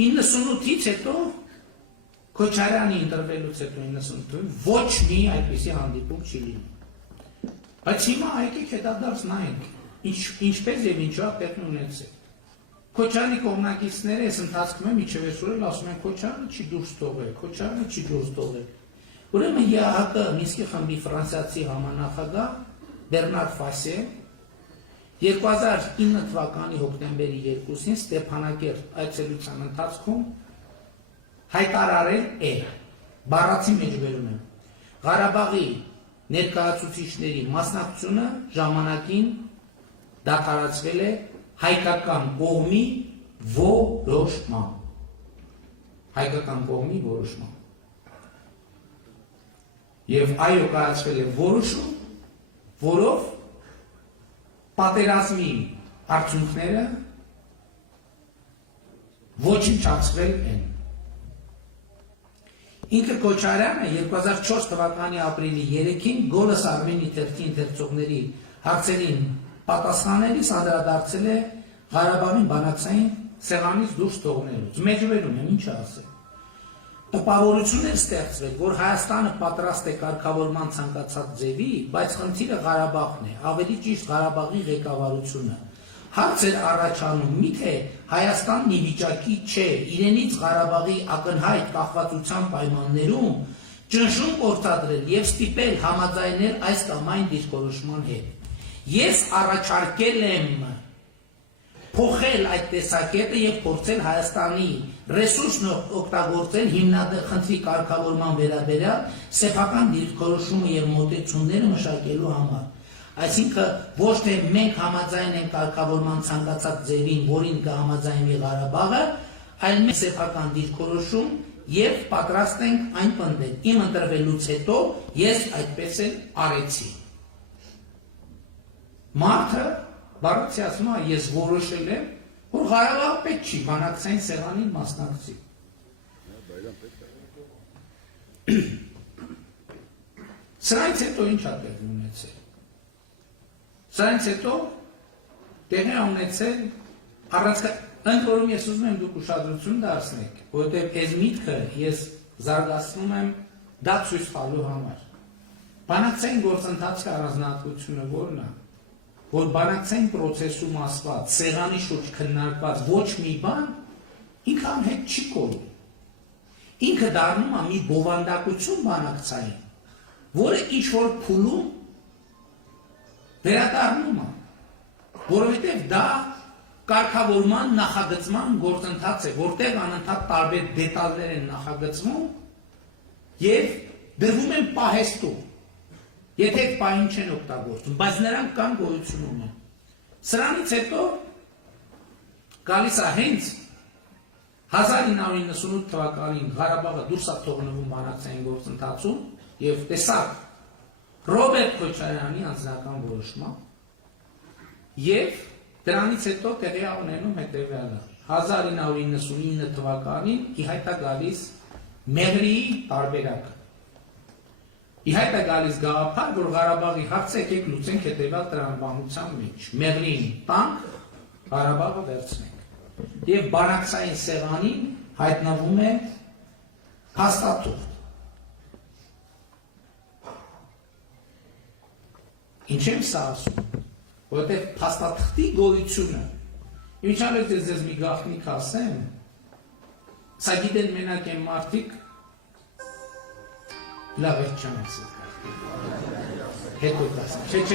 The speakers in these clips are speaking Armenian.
98-ից հետո Քոչարյանի ընտրվելուց հետո 98-ին ոչ մի այդպիսի հանդիպում չի լինում։ Բայց հիմա եկեք հետադարձ նայենք, ինչպես եւ ինչու է տեղի ունեցել։ Քոչարյանի կողմնակիցները այս ընթացքում են միջև այսօր ասում են Քոչարյանը չի դուրս թողել, Քոչարյանը չի դուրս թողել։ Ուրեմն ԵԱՀԿ Մինսկի խմբի ֆրանսիացի համանախագահ Բերնար Ֆասե 2009 թվականի հոկտեմբերի 2-ին Ստեփանակերտ այցելության ընթացքում հայտարարել է, բառացի մեջ վերում եմ, Ղարաբաղի ներկայացուցիչների մասնակցությունը ժամանակին դադարեցվել է հայկական կողմի որոշմամբ։ Հայկական կողմի որոշմամբ։ Եվ այո կայացվել է որոշում, որով պատերազմի արդյունքները ոչնչացվել են։ Ինքը Քոչարյանը 2004 թվականի ապրիլի 3-ին Գոլս Արմենի թերթի ընթերցողների հարցերին պատասխանելիս անդրադարձել է Ղարաբաղին բանակցային սեղանից դուրս թողնելուց։ Մեջբերում եմ ինչ ասել։ Տպավորություն է ստեղծվել, որ Հայաստանը պատրաստ է կարգավորման ցանկացած ձևի, բայց խնդիրը Ղարաբաղն է, ավելի ճիշտ Ղարաբաղի ղեկավարությունը։ Հարց էր առաջանում, միթե Հայաստանն ի վիճակի չէ իրենից Ղարաբաղի ակնհայտ կախվածության պայմաններում ճնշում գործադրել եւ ստիպել համաձայնել այս կամ այն դիրքորոշման հետ։ Ես առաջարկել եմ փոխել այդ տեսակետը եւ փորձել Հայաստանի ռեսուրսն օգտագործել հիմնախնդրի կարգավորման վերաբերյալ սեփական դիրքորոշումը եւ մոտեցումները մշակելու համար։ Այսինքն ոչ թե մենք համաձայն ենք կարգավորման ցանկացած ձևին, որին կհամաձայնվի Ղարաբաղը, այլ մենք սեփական դիրքորոշում եւ պատրաստ ենք այն պնդել։ Իմ ընտրվելուց հետո ես այդպես էլ արեցի։ Մարդը բառացի ասում է, ես որոշել եմ, որ Ղարաբաղը պետք չի բանակցային սեղանին մասնակցի։ Սրանից հետո ինչ է տեղի ունեցել։ Սրանից հետո տեղի ունեցել ընդ որում ես ուզում եմ դուք ուշադրություն դարձնեք, որովհետև այս միտքը ես զարգացնում եմ դա ցույց տալու համար։ Բանակցային գործընթացի առանձնահատկությունը որն է, որ բանակցային պրոցեսում ասված, սեղանի շուրջ քննարկված ոչ մի բան ինքը անհետ չի կորում։ Ինքը դառնում է մի բովանդակություն բանակցային, որը ինչ-որ փուլում վերադառնում է, որովհետև դա կարգավորման նախագծման գործընթաց է, որտեղ անընդհատ տարբեր դետալներ են նախագծվում եւ դրվում են պահեստում։ Եթե այդ պահին չեն օգտագործում, բայց նրանք կան գոյությունում են։ Սրանից հետո գալիս է հենց 1998 թվականին Ղարաբաղը դուրս է թողնվում բանակցային գործընթացում եւ տեսակ Ռոբերտ Քոչարյանի անձնական որոշմամբ եւ դրանից հետո տեղի է ունենում հետեւյալը 1999 թվականին ի հայտ է գալիս Մեղրիի տարբերակը։ Ի հայտ է գալիս գաղափար, որ Ղարաբաղի հարցը եկեք լուծենք հետևյալ տրամաբանության մեջ։ Մեղրիին տանք, Ղարաբաղը վերցնենք։ Եվ բանակցային սեղանին հայտնվում է փաստաթուղթ։ Ինչ եմ սա ասում, որովհետև փաստաթղթի գոյությունը, ինչալ ես ձեզ մի գաղտնիք ասեմ, սա գիտեն մենակ են մարդիկ, լավ է չեմ ասել, հետո կասեմ,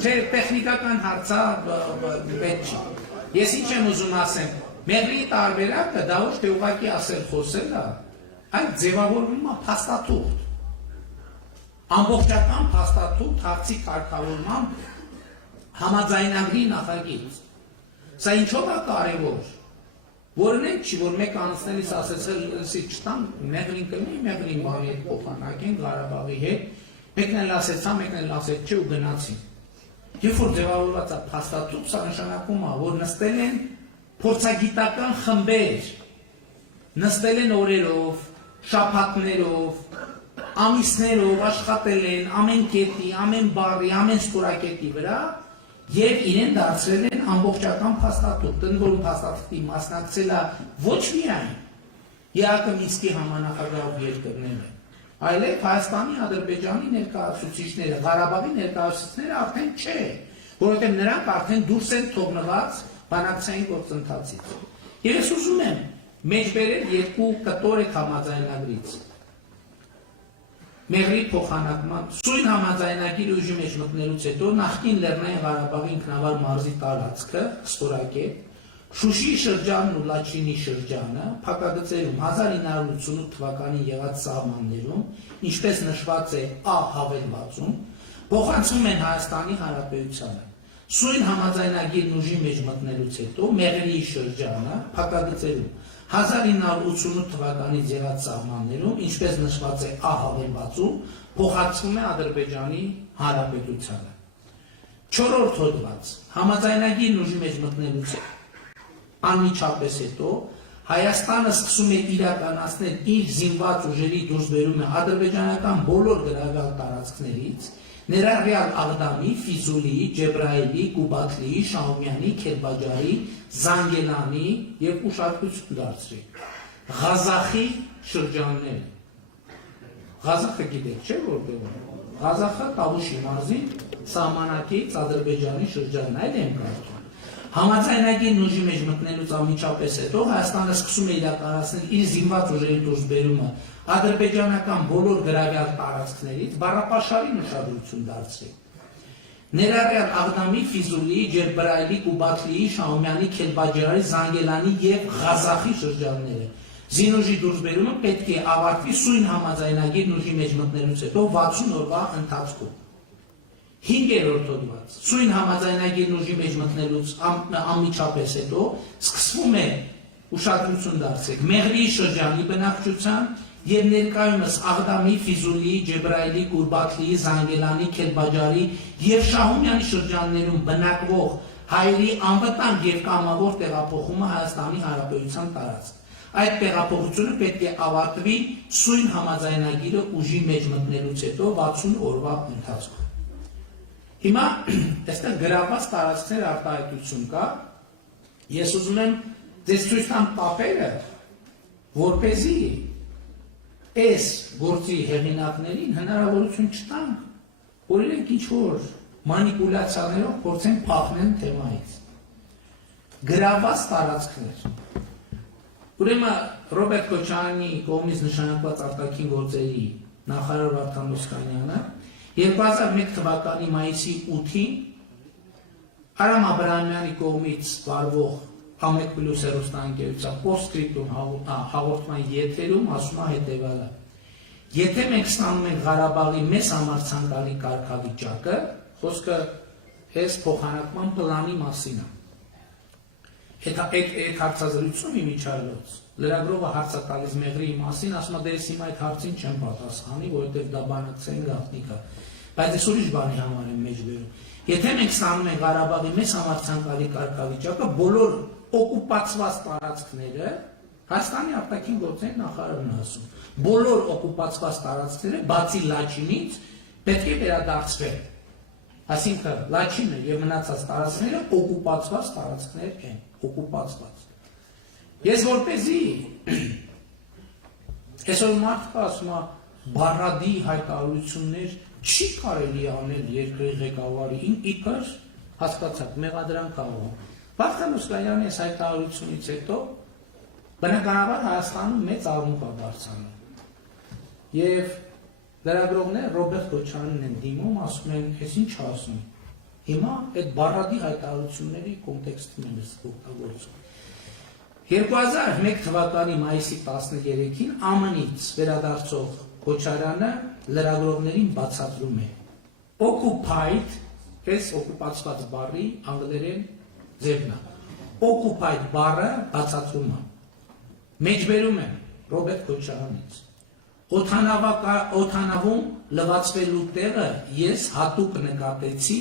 չէ, տեխնիկական հարցա պետք չի, ես ինչ եմ ուզում ասեմ, Մեղրիի տարբերակը դա ոչ թե ուղղակի ասել խոսել է, այլ ձևավորվում է փաստաթուղթ, ամբողջական փաստաթուղթ հարցի կարգավորման համաձայնագրի նախագիծ։ Սա ինչով է կարևոր, որն է չի, որ մեկ անցնելիս ասեցել չտան, Մեղրին կլինի, Մեղրին բանի հետ փոխանակեն Ղարաբաղի հետ, մեկն էլ ասեցա, մեկն էլ ասեց չէ ու գնացին։ Երբ որ ձևավորված է փաստաթուղթ, սա նշանակում է, որ նստել են փորձագիտական խմբեր, նստել են օրերով, շաբաթներով, ամիսներով աշխատել են ամեն կետի, ամեն բառի, ամեն ստորակետի վրա եւ իրեն դարձրել են ամբողջական փաստաթուղթ, ընդ որում փաստաթղթի մասնակցելը ոչ միայն ԵԱԿ Մինսկի համանախագահող երկրները, այլև Հայաստանի, Ադրբեջանի ներկայացուցիչները, Ղարաբաղի ներկայացուցիչները արդեն չէ, որովհետև նրանք արդեն դուրս են թողնված բանակցային գործընթացից։ Եվ ես ուզում եմ մեջբերել երկու կտոր համաձայնագրից։ Մեղրի փոխանակման սույն համաձայնագիրը ուժի մեջ մտնելուց հետո նախկին Լեռնային Ղարաբաղի ինքնավար մարզի տարածքը ստորակետ, Շուշիի շրջանն ու Լաչինի շրջանը փակագծերում 1988 թվականին եղած սահմաններում, ինչպես նշված է Ա հավելվածում, փոխանցվում են Հայաստանի Հանրապետությանը։ Սույն համաձայնագիրն ուժի մեջ մտնելուց հետո Մեղրի շրջանը փակագծերում 1988 թվականից եղած սահմաններում, ինչպես նշված է Ա հավելվածում, փոխանցվում է Ադրբեջանի Հանրապետությանը։ Չորրորդ հոդված համաձայնագիրն ուժի մեջ մտնելուց անմիջապես հետո Հայաստանը սկսում է իրականացնել իր զինված ուժերի դուրսբերումը ադրբեջանական բոլոր գրավյալ տարածքներից, ներառյալ Աղդամի, Ֆիզուլիի, Ջեբրայիլի, Կուբատլիի, Շահումյանի, Քերբաջարի, Զանգելանի եւ ուշադրություն դարձրի Ղազախի շրջանները։ Ղազախը գիտեք, չէ՞ որտեղ է։ Ղազախը Տավուշի մարզի սահմանակից Ադրբեջանի շրջանն է, այլ եմ կարծում։ Համաձայնագիրն ուժի մեջ մտնելուց անմիջապես հետո Հայաստանը սկսում է իրականացնել իր զինված ուժերի դուրսբերումը ադրբեջանական բոլոր գրավյալ տարածքներից, բառապաշարին ուշադրություն դարձրի։ Ներառյալ Աղդամի, Ֆիզուլիի, Ջերբրայիլի, Կուբատլիի, Շահումյանի, Քելբաջարի, Զանգելանի եւ Ղազախի շրջանները։ Զինուժի դուրսբերումը պետք է ավարտվի սույն համաձայնագիրն ուժի մեջ մտնելուց հետո 60 օրվա ընթացքում։ 5-րդ հոդված սույն համաձայնագիրն ուժի մեջ մտնելուց անմիջապես հետո սկսվում է ուշադրություն դարձեք Մեղրի շրջանի բնակչության եւ ներկայումս Աղդամի, Ֆիզուլիի, Ջեբրայիլի, Կուրբատլիի, Զանգելանի, Քելբաջարի եւ Շահումյանի շրջաններում բնակվող հայերի անվտանգ եւ կամավոր տեղափոխումը Հայաստանի Հանրապետության տարածք։ Այդ տեղափոխությունը պետք է ավարտվի սույն համաձայնագիրը ուժի մեջ մտնելուց հետո 60 օրվա ընթացքում։ Հիմա այստեղ գրաված տարածքներ արտահայտություն կա, ես ուզում եմ ձեզ ցույց տամ պապերը, որպեսզի այս գործի հեղինակներին հնարավորություն չտանք, որ իրենք ինչ-որ մանիպուլյացիաներով փորձեն փախնել թեմայից։ Գրաված տարածքներ։ Ուրեմն Ռոբերտ Քոչարյանի կողմից նշանակված արտաքին գործերի նախարար Վարդան Օսկանյանը 2001 թվականի մայիսի 8-ին Արամ Աբրահամյանի կողմից վարվող Ամեկ Պլյուս հեռուստաընկերության պոստսկրիպտում հաղորդման եթերում ասում է հետևյալը. Եթե մենք ստանում ենք Ղարաբաղի մեզ համար ցանկալի կարգավիճակը, խոսքը այս փոխանակման պլանի մասին է։ Այդ հարցազրույցում իմիջիայլոց լրագրողը հարց է տալիս Մեղրի մասին, ասում է դե ես հիմա այդ հարցին չեմ պատասխանի, որովհետև դա բանակցային գաղտնիք է։ Բայց ես ուրիշ բանի համար եմ մեջբերում։ Եթե մենք ստանում ենք Ղարաբաղի մեզ համար ցանկալի կարգավիճակը, բոլոր օկուպացված տարածքները, Հայաստանի արտաքին գործերի նախարարն է ասում, բոլոր օկուպացված տարածքները, բացի Լաչինից, պետք է վերադարձվեն։ Այսինքն Լաչինը եւ մնացած տարածքները օկուպացված տարածքներ են, օկուպացված։ Ես որպեսզի այսօր մարդը ասում է բառադի հայտարարություններ չի կարելի անել երկրի ղեկավարին իբր հասկացած մեղադրանք աղում։ Վարդան Օսկանյանի այս հայտարարությունից հետո բնականաբար Հայաստանում մեծ աղմուկ է բարձրանում։ Եվ լրագրողները Ռոբերտ Քոչարյանին են դիմում, ասում են, «Ես ինչ ասում»։ Հիմա այդ բառադի հայտարարությունների կոնտեքստում են օգտագործում։ 2001 թվականի մայիսի 13-ին ԱՄՆ-ից վերադարձող Քոչարյանը լրագրողներին բացատրում է occupied, այս օկուպացված բառի անգլերեն ձևն է։ Occupied բառը բացատրում է։ Մեջբերում եմ Ռոբերտ Քոչարյանից։ Օդանավում լվացվելու տեղը ես հատուկ նկատեցի,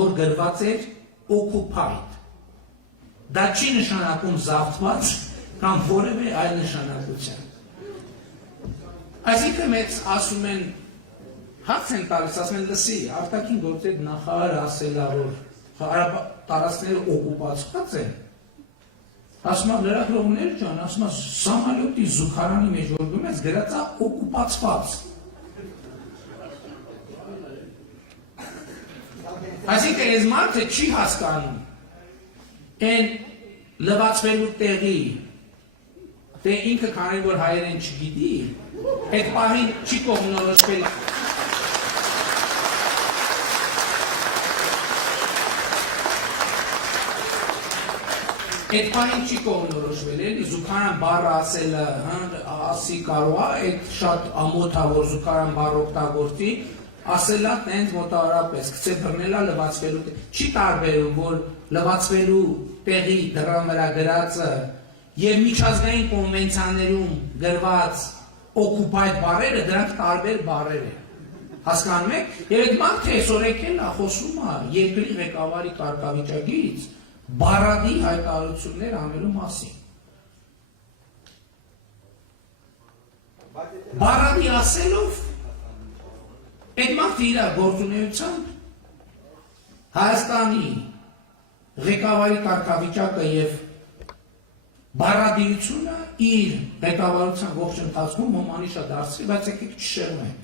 որ գրված էր occupied։ Դա չի նշանակում զավթված կամ որևէ այլ նշանակության։ Այսինքն մեծ ասում են, հարց են տալիս, ասում են լսի, արտաքին գործերի նախարարը ասել է, որ տարածքները օկուպացված են, ասում է լրագրողներ ջան, ասում է Սամալյոտի զուգարանի մեջ որ գնում ես գրած է օկուպացված։ Այսինքն այս մարդը չի հասկանում այն լվացվելու տեղի, թե ինքը քանի որ հայերեն չգիտի, այդ պահին չի կողմնորոշվել։ Այդ պահին չի կողմնորոշվել, էլի զուգարան բառը ասելը ասի կարող է, այդ շատ ամոթ է, որ զուգարան բառ օգտագործի, ասելա տենց մոտավորապես, գցե բռնելա լվացվելու, չի տարբերում, որ լվացվելու տեղի դռան վրա գրածը եւ միջազգային կոնվենցիաներում գրված օկուպայդ բառերը դրանք տարբեր բառեր են։ Հասկանում եք, եւ այդ մարդը այսօրեկել է խոսում է երկրի ղեկավարի կարգավիճակից բառադի հայտարարություններ անելու մասին։ Բառադի ասելով այդ մարդը իր գործունեությամբ Հայաստանի ղեկավարի կարգավիճակը եւ բառադիրությունը իր ղեկավարության ողջ ընթացքում հոմանիշ է դարձրի, բայց եկեք չշեղմենք։